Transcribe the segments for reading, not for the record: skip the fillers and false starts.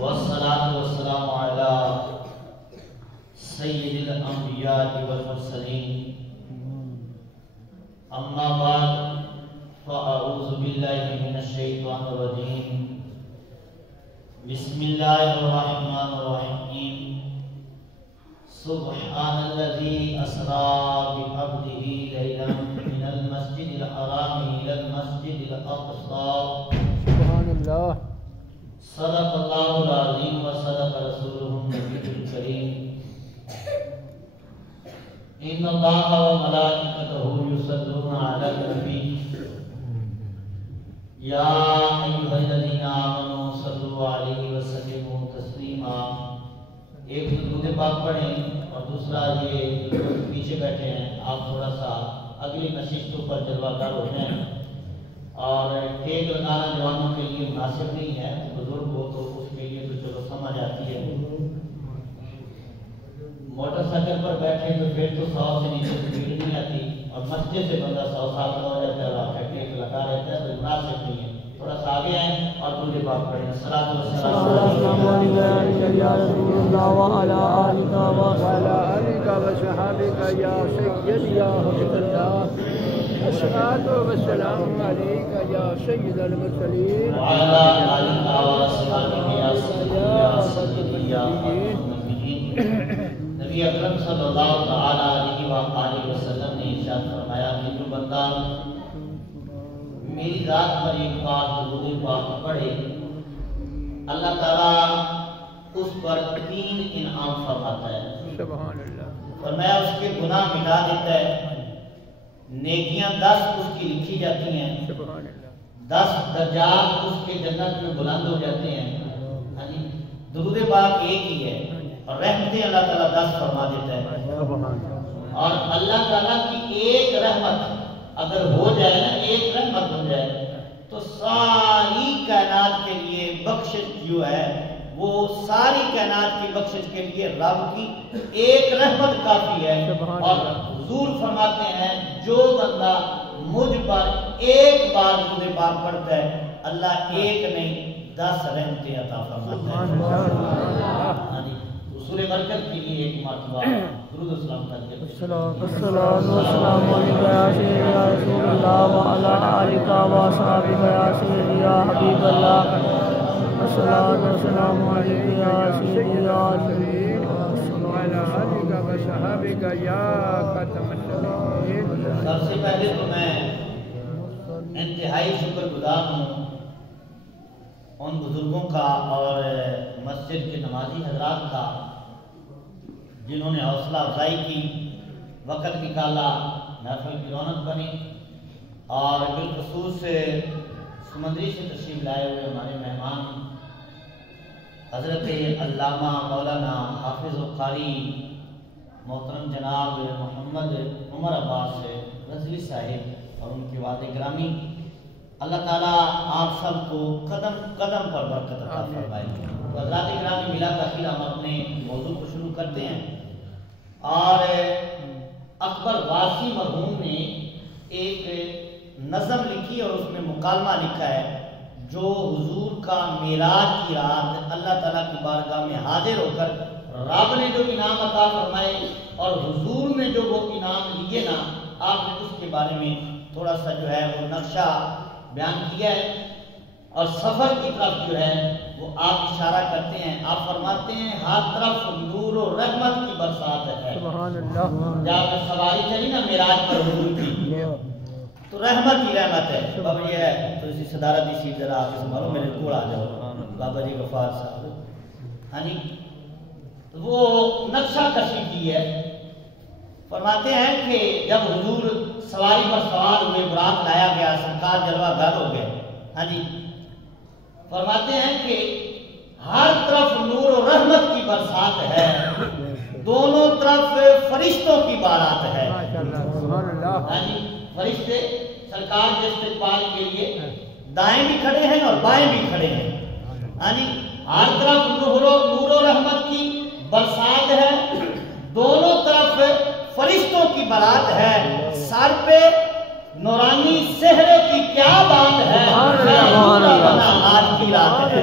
والصلاة والسلام على سيد الأنبياء والمرسلين أما بعد فأعوذ بالله من الشيطان الرجيم بسم الله الرحمن الرحيم سبحان الذي أسرى بعبده ليلا من المسجد الحرام إلى المسجد الأقصى سبحان الله صدق الله العظيم وصدق رسوله النبي الكريم إن الله وملائكته يصلون على النبي يا أيها الذين آمنوا صلوا عليه وسلموا تسلیما. ایک درود پاک پڑھیں اور دوسرا یہ پیچھے بیٹھے ہیں آپ تھوڑا سا اگلی نشستوں پر جلوہ گر ہو جائیں. اور ٹیک لگانا جوانوں کے لیے مناسب نہیں ہے، بزرگ ہو تو اس کے لیے تو چلو سمجھ آتی ہے. موٹر سائیکل پر بیٹھے تو پھر تو 100 سے نیچے سپیڈ نہیں آتی، اور مسجد سے بندہ 100 سال کا ہو جاتا ہے اور آپ کا ٹیک لگا رہتا ہے تو مناسب نہیں ہے. تھوڑا سا آگے آئیں اور درود پاک پڑھیں. الصلاۃ والسلام علیکم یا رسول اللہ وعلی آلک وصحابک یا سیدی یا حبیب اللہ. الصلاة والسلام علیک یا سید المرسلین وعلی آلک وصحابک یا سیدی یا حبیب. نبی اکرم صلی اللہ تعالی علیہ وآلہ وسلم نے ارشاد فرمایا کہ جو بندہ میری ذات پر ایک بار درود پاک پڑھے اللہ تعالیٰ اس پر 3 انعام فرماتا ہے. سبحان اللہ. فرمایا اس کے گناہ مٹا دیتا ہے، نیکیاں 10 اس کی لکھی جاتی ہیں، سبحان اللہ. 10 درجات اس کے جنت میں بلند ہو جاتے ہیں. درود پاک ایک ہی ہے اور رحمتیں اللہ تعالیٰ 10 فرما دیتا ہے. اور اللہ تعالیٰ کی ایک رحمت اگر ہو جائے نا، ایک رحمت ہو جائے تو ساری کائنات کے لیے بخشش جو ہے وہ ساری کائنات کی بخشش کے لیے رب کی ایک رحمت کافی ہے. اور حضور فرماتے ہیں جو بندہ مجھ پر ایک بار درود پاک پڑھتا ہے اللہ ایک نہیں 10 رحمتیں عطا فرماتا ہے. حصول برکت کے لیے ایک مرتبہ درود و سلام کرتے ہیں. الصلاۃ والسلام علیک یا سیدی یا رسول اللہ وعلی آلک وصحابک یا سیدی یا حبیب اللہ. الصلاۃ والسلام علیک یا سیدی یا رسول اللہ وعلی آلک وصحابک یا ختم النبیین. سب سے پہلے تو میں انتہائی شکر گزار ہوں ان بزرگوں کا اور مسجد کے نمازی حضرات کا جنہوں نے حوصلہ افزائی کی، وقت نکالا، محفل کی رونق بنی. اور بالخصوص سمندری سے تشریف لائے ہوئے ہمارے مہمان حضرت علامہ مولانا حافظ القاری محترم جناب محمد عمر عباس رضوی صاحب اور ان کے والد گرامی، اللہ تعالیٰ آپ سب کو قدم قدم پر برکت عطا فرمائے. حضرات گرامی بلا تاخیر ہم اپنے موضوع کو شروع کرتے ہیں. اور اکبر واسی مرحوم نے ایک نظم لکھی اور اس میں مکالمہ لکھا ہے جو حضور کا معراج کی رات اللہ تعالیٰ کی بارگاہ میں حاضر ہو کر رب نے جو انعام عطا فرمائے اور حضور نے جو وہ انعام لیے نا، آپ نے اس کے بارے میں تھوڑا سا جو ہے وہ نقشہ بیان کیا ہے. اور سفر کی طرف جو ہے وہ آپ اشارہ کرتے ہیں. آپ فرماتے ہیں ہر طرف نور و رحمت کی برسات ہے. سبحان اللہ. جب سواری چلی نا معراج پر حضور کی تو رحمت ہی رحمت ہے. اب یہ ہے تو اسی صدارتی سیٹ ذرا آپ سنبھالو، میرے کو آ جاؤ بابا جی غفار صاحب. ہاں جی، وہ نقشہ کشی کی ہے. فرماتے ہیں کہ جب حضور سواری پر سوار ہوئے، برات لایا گیا، سرکار جلوہ گر ہو گئے. ہاں جی، فرماتے ہیں کہ ہر طرف نور و رحمت کی برسات ہے، دونوں طرف فرشتوں کی بارات ہے. ہاں جی، فرشتے سرکار کے استقبال کے لیے دائیں بھی کھڑے ہیں اور بائیں بھی کھڑے ہیں. ہاں جی، ہر طرف نور و رحمت کی برسات ہے، دونوں طرف فرشتوں کی بارات ہے. سر پہ نورانی سہرے کی کیا بات ہے، آج کی رات ہے.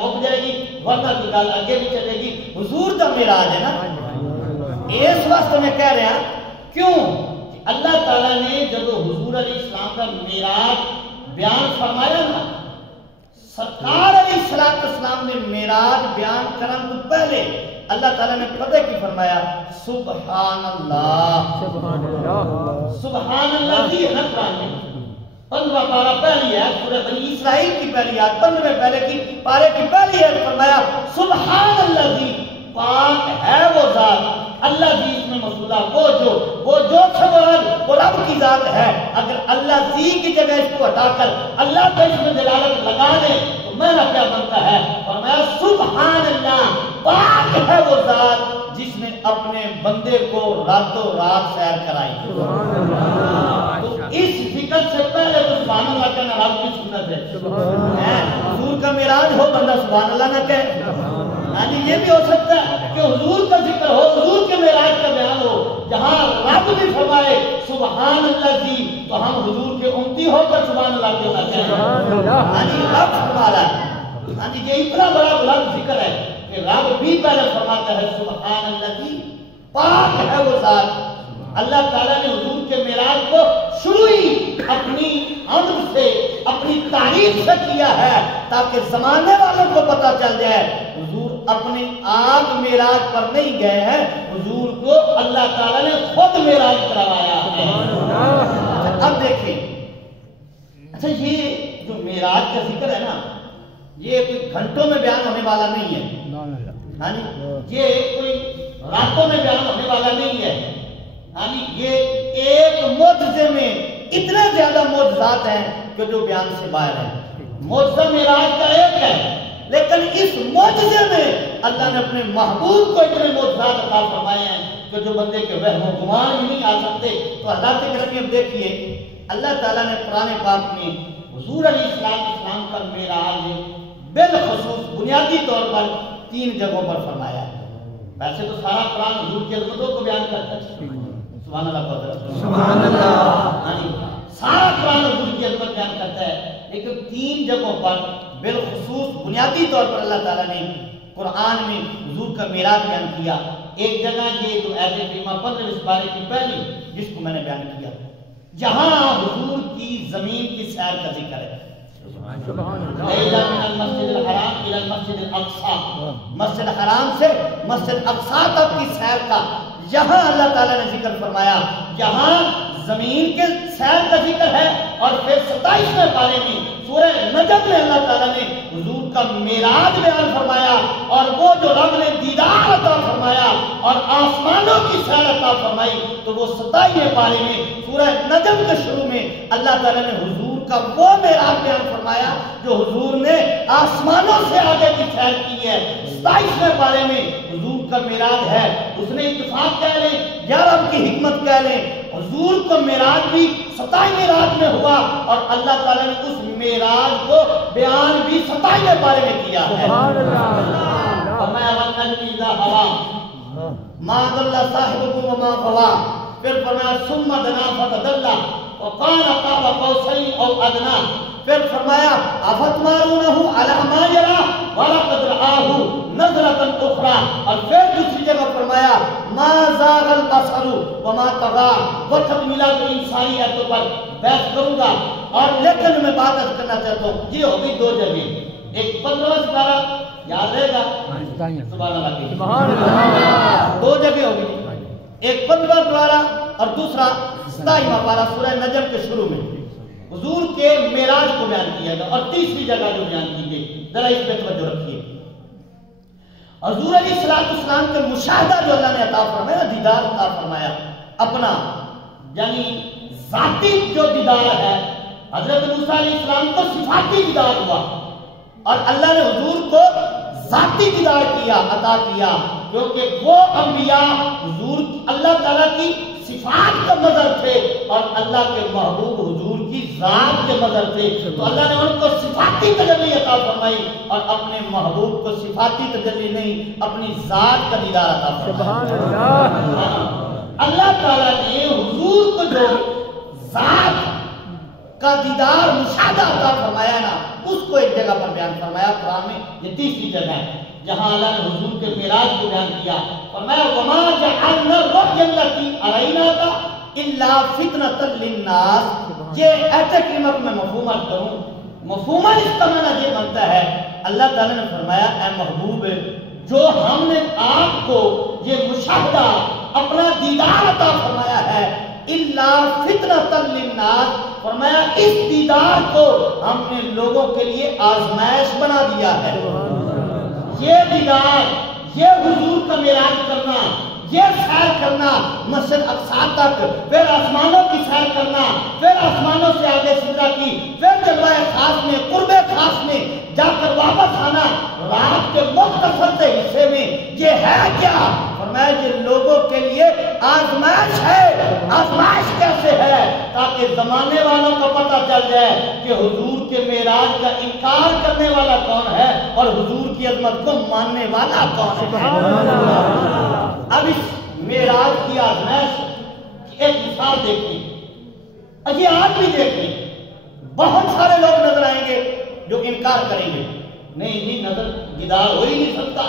مک جائے گی ورنہ کی گل آگے بھی چلے گی. حضور کا معراج ہے نا اس واسطے میں کہہ رہا کیوں کہ اللہ تعالیٰ نے جب حضور علیہ السلام کا معراج بیان فرمایا نا سرکار علیہ السلام نے معراج بیان کرنے تو پہلے اللہ تعالیٰ نے پتہ کی فرمایا سبحان اللہ. سبحان اللہ دی ہے نا قرآن میں 15 پارہ پہلی ہے سورہ بنی اسرائیل کی پہلی آیت 15 پہلے کی پارے کی پہلی ہے فرمایا سبحان اللہ دی پاک ہے وہ ذات. اللہ جی اس میں مسئلہ وہ جو سبحان وہ رب کی ذات ہے. اگر اللہ جی کی جگہ اس کو ہٹا کر اللہ کا اس میں دلالت لگا دے تو میرا کیا بنتا ہے. فرمایا سبحان اللہ پاک ہے وہ ذات جس نے اپنے بندے کو راتوں رات سیر کرائی. تو اس فکر سے پہلے تو سبحان اللہ کہنا رب کی سنت ہے. حضور کا معراج ہو بندہ سبحان اللہ نہ کہے. یعنی یہ بھی ہو سکتا ہے کہ حضور کا ذکر ہو حضور کے معراج کا بیان ہو جہاں رب بھی فرمائے سبحان اللہ جی تو ہم حضور کے امتی ہو کر سبحان اللہ کیوں نہ کہیں. یعنی رب فرما رہا ہے. یعنی یہ اتنا بڑا بلند ذکر ہے کہ رب بھی پہلے فرماتا ہے سبحان اللہ جی پاک ہے وہ ذات. اللہ تعالیٰ نے حضور کے معراج کو شروع ہی اپنی حمد سے اپنی تعریف سے کیا ہے تاکہ زمانے والوں کو پتہ چل جائے حضور اپنے آپ معراج پر نہیں گئے ہیں حضور کو اللہ تعالیٰ نے خود معراج کروایا ہے. اب دیکھیں اچھا یہ جو معراج کا ذکر ہے نا یہ کوئی گھنٹوں میں بیان ہونے والا نہیں ہے. یہ کوئی راتوں میں بیان ہونے والا نہیں ہے. یہ ایک معجزے میں اتنے زیادہ معجزات ہیں کہ جو بیان سے باہر ہیں. معجزہ معراج کا ایک ہے لیکن اس معجزے میں اللہ نے اپنے محبوب کو اتنے معجزات عطا فرمائے ہیں کہ جو بندے کے وہم و گمان بھی نہیں آ سکتے. تو اللہ کے کرم اب دیکھیے اللہ تعالیٰ نے قرآن پاک میں حضور علیہ السلام کا معراج بالخصوص بنیادی طور پر 3 جگہوں پر فرمایا ہے. ویسے تو سارا قرآن حضور کی عظمتوں کو بیان کرتا ہے. سبحان اللہ سبحان اللہ. سارا قرآن حضور کی عظمت بیان کرتا ہے لیکن 3 جگہوں پر بالخصوص بنیادی طور پر اللہ تعالیٰ نے قرآن میں حضور کا معراج بیان کیا. ایک جگہ یہ جو آیت کریمہ 15 پارے کی پہلی جس کو میں نے بیان کیا جہاں حضور کی زمین کی سیر کا ذکر ہے. مسجد الحرام الى المسجد الاقصی مسجد حرام سے مسجد اقصی تک کی سیر کا یہاں اللہ تعالیٰ نے ذکر فرمایا. یہاں زمین کے سیر کا ذکر ہے اور پھر 27ویں پارے میں سورہ نجم میں اللہ تعالیٰ نے حضور کا معراج بیان فرمایا اور وہ جو رب نے دیدار عطا فرمایا اور آسمانوں کی سیر عطا فرمائی تو وہ 27ویں پارے میں سورہ نجم کے شروع میں اللہ تعالیٰ نے حضور کا وہ معراج بیان فرمایا جو حضور نے آسمانوں سے آگے کی سیر کی ہے. 27ویں پارے میں حضور کا معراج ہے. اس نے اتفاق کہہ لیں یا رب کی حکمت کہہ لیں حضور کو معراج بھی 27ویں رات میں ہوا اور اللہ تعالیٰ نے اس معراج کو بیان بھی 27ویں پارے میں کیا ہے. فرمایا والنجم اذا ہوا ما ضل صاحبكم وما غوا. پھر فرمایا ثم دنا فتدلى وقال قاب قوسين او ادنى. پھر فرمایا افتمارونه على ما يرى ولقد رآه نظرة اخرى. اور پھر دوسری جگہ فرمایا ما زاغ البصر وما طغى. وقت ملا تو انسانی آیتوں پر بحث کروں گا اور لیکن میں بات کرنا چاہتا ہوں یہ ہوگی 2 جگہ. ایک 15واں سپارہ یاد رہے گا سبحان اللہ 2 جگہ ہوگی. ایک 15واں پارہ اور دوسرا 27واں پارہ سورہ نجم کے شروع میں حضور کے معراج کو بیان کیا گیا. اور تیسری جگہ جو بیان کی گئی ذرا اس پہ توجہ رکھیے. حضور علیہ السلام کے مشاہدہ جو اللہ نے عطا فرمایا دیدار عطا فرمایا اپنا یعنی ذاتی جو دیدار ہے. حضرت موسیٰ علیہ السلام کو صفاتی دیدار ہوا اور اللہ نے حضور کو ذاتی دیدار کیا عطا کیا کیونکہ وہ انبیاء حضور اللہ تعالیٰ کی صفات کا مظہر تھے اور اللہ کے محبوب حضور کی ذات کے مظہر تھے. تو اللہ نے ان کو صفاتی تجلی عطا فرمائی اور اپنے محبوب کو صفاتی تجلی نہیں اپنی ذات کا دیدار عطا فرمایا. اللہ تعالیٰ نے حضور کو جو ذات کا دیدار مشاہدہ عطا فرمایا نا، اس کو ایک جگہ پر بیان فرمایا قرآن میں، یہ تیسری جگہ ہے جہاں اللہ نے حضور کے معراج کو بیان کیا، فرمایا وما جعلنا الرؤيا التي اريناك الا فتنة للناس۔ یہ ایت کریمہ کو میں مفہوم عرض کروں، مفہوم اس کا معنی یہ بنتا ہے، اللہ تعالیٰ نے فرمایا اے محبوب جو ہم نے آپ کو یہ مشاہدہ اپنا دیدار عطا فرمایا ہے، الا فتنة للناس، فرمایا اس دیدار کو ہم نے لوگوں کے لیے آزمائش بنا دیا ہے۔ یہ دیدار، یہ حضور کا معراج کرنا، یہ سیر کرنا مسجد اقصی تک، پھر آسمانوں کی سیر کرنا، پھر آسمانوں سے آگے سدرہ کی، پھر جلوہ خاص میں، قرب خاص میں جا کر واپس آنا رات کے مختصر سے حصے میں، یہ ہے کیا؟ فرمایا یہ لوگوں کے لیے آزمائش ہے۔ آزمائش کیسے ہے؟ تاکہ زمانے والوں کو پتہ چل جائے کہ حضور کے معراج کا انکار کرنے والا کون ہے اور حضور کی عظمت کو ماننے والا کون ہے۔ اب اس معراج کی آزمائش کی ایک مثال دیکھیں، یہ آج بھی دیکھیں، بہت سارے لوگ نظر آئیں گے جو انکار کریں گے، نہیں جی نظر دیدار ہو ہی نہیں سکتا،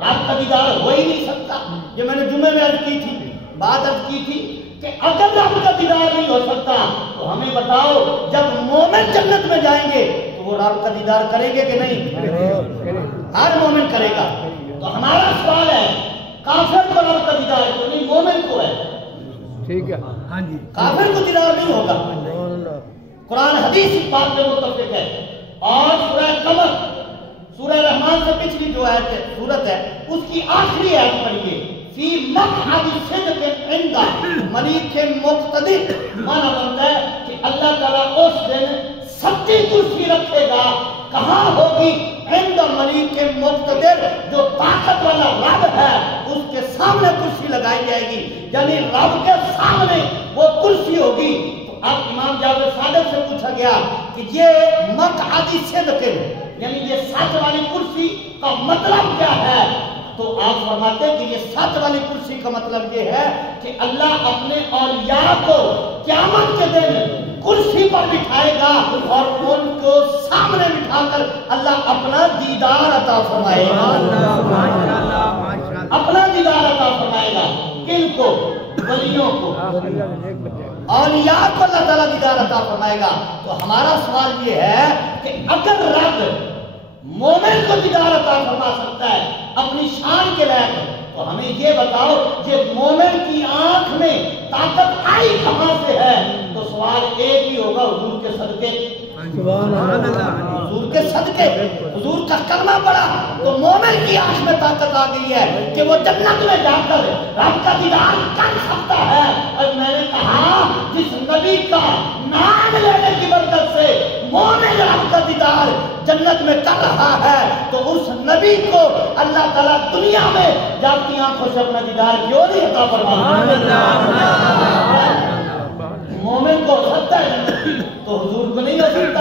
رات کا دیدار ہو ہی نہیں سکتا۔ یہ میں نے جمعے میں عرض کی تھی، بات عرض کی تھی کہ اگر رات کا دیدار نہیں ہو سکتا تو ہمیں بتاؤ جب مومن جنت میں جائیں گے تو وہ رات کا دیدار کریں گے کہ نہیں؟ ہر مومن کرے گا۔ تو ہمارا سوال ہے کافر کو رب کا دیدار تو نہیں، مومن کو ہے، ٹھیک ہے، ہاں جی، کافر کو دیدار نہیں ہوگا۔ قرآن حدیث اس بات پہ متفق ہے۔ اور سورہ قمر، سورہ رحمان سے پچھلی جو آیت ہے سورت ہے اس کی آخری آیت پڑھیے، فی مقعد صدق عند ملیک مقتدر، مانا بنتا ہے کہ اللہ تعالیٰ اس دن سچی کرسی رکھے گا، کہاں ہوگی؟ عند ملیک مقتدر، جو طاقت والا رب ہے اس کے سامنے کرسی لگائی جائے گی، یعنی رب کے سامنے وہ کرسی ہوگی۔ تو اب امام جعفر صادق سے پوچھا گیا کہ یہ مقعد صدق یعنی یہ سچ والی کرسی کا مطلب کیا ہے؟ تو آپ فرماتے ہیں کہ یہ سچ والی کرسی کا مطلب یہ ہے کہ اللہ اپنے اولیاء کو قیامت کے دن کرسی پر بٹھائے گا اور ان کو سامنے بٹھا کر اللہ اپنا دیدار عطا فرمائے گا، اپنا دیدار عطا فرمائے گا۔ کن کو؟ ولیوں کو، اولیاء کو اللہ تعالیٰ دیدار عطا فرمائے گا۔ تو ہمارا سوال یہ ہے کہ اگر رب مومن کو دیدار عطا فرما سکتا ہے اپنی شان کے لائق، تو ہمیں یہ بتاؤ کہ مومن کی آنکھ میں طاقت آئی کہاں سے ہے؟ تو سوال ایک ہی ہوگا، حضور کے صدقے، حضور کے صدقے، حضور کا کلمہ پڑا تو مومن کی آنکھ میں طاقت آ گئی ہے کہ وہ جنت میں جا کر رب کا دیدار کر سکتا ہے۔ اور میں نے کہا جس نبی کا نام لینے کی برکت سے مومن رب کا دیدار جنت میں کر رہا ہے تو اس نبی کو اللہ تعالیٰ دنیا میں جاتی آنکھوں سے اپنا دیدار کیوں نہیں عطا فرماتا؟ مومن کو ہو سکتا ہے تو حضور کو نہیں ہو سکتا۔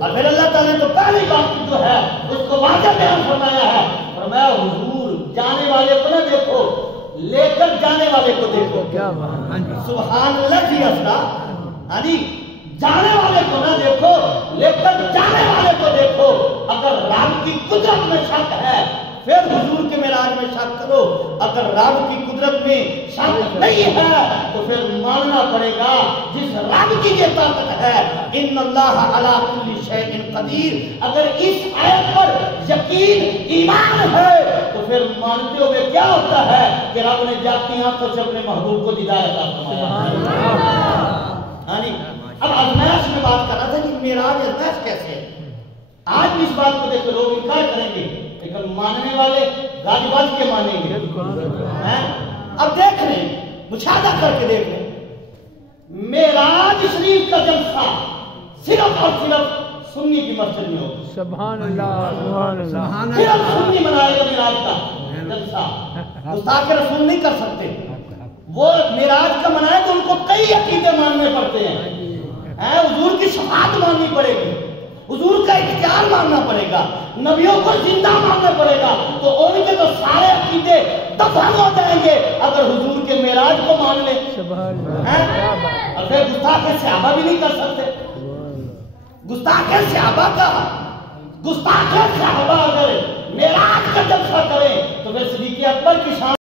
اور پھر اللہ تعالیٰ نے تو پہلی بات جو ہے اس کو واضح بیان فرمایا ہے، فرمایا حضور جانے والے کو نہ دیکھو، لے کر جانے والے کو دیکھو۔ سبحان اللہ جی اسرا، ہاں جی، جانے والے کو نہ دیکھو لے کر جانے والے کو دیکھو۔ اگر رب کی قدرت میں شک ہے پھر حضور کے معراج میں شک کرو، اگر رب کی قدرت میں شک نہیں ہے تو پھر ماننا پڑے گا جس رب کی یہ طاقت ہے، ان اللہ علی کل شیء قدیر، اگر اس آیت پر یقین ایمان ہے تو پھر مانتے ہوئے کیا ہوتا ہے کہ رب نے جاتی آنکھوں سے اپنے محبوب کو دیدار عطا فرمایا۔ ہاں جی، اب ازمائش میں بات کر رہا تھا کہ معراج ازمائش کیسے ہے۔ آج بھی اس بات کو دیکھ کر لوگ انکار کریں گے لیکن ماننے والے گاج باز کے مانیں گے۔ اب دیکھ لیں، مشاہدہ کر کے دیکھ لیں، معراج شریف کا جلسہ صرف اور صرف سنی کی مسجد میں ہوگا۔ سبحان اللہ، سبحان اللہ، صرف سنی منائے گا معراج کا جلسہ، گستاخ رسول نہیں کر سکتے۔ وہ معراج کا منائے تو ان کو کئی عقیدے ماننے پڑتے ہیں، حضور کی شفاعت ماننی پڑے گی، حضور کا اختیار ماننا پڑے گا، نبیوں کو زندہ ماننا پڑے گا، تو ان کے تو سارے عقیدے دفن ہو جائیں گے اگر حضور کے معراج کو مان لیں۔ اور پھر گستاخ صحابہ بھی نہیں کر سکتے، گستاخ صحابہ کا گستاخ صحابہ اگر معراج کا جلسہ کریں تو پھر صدیق اکبر کی شان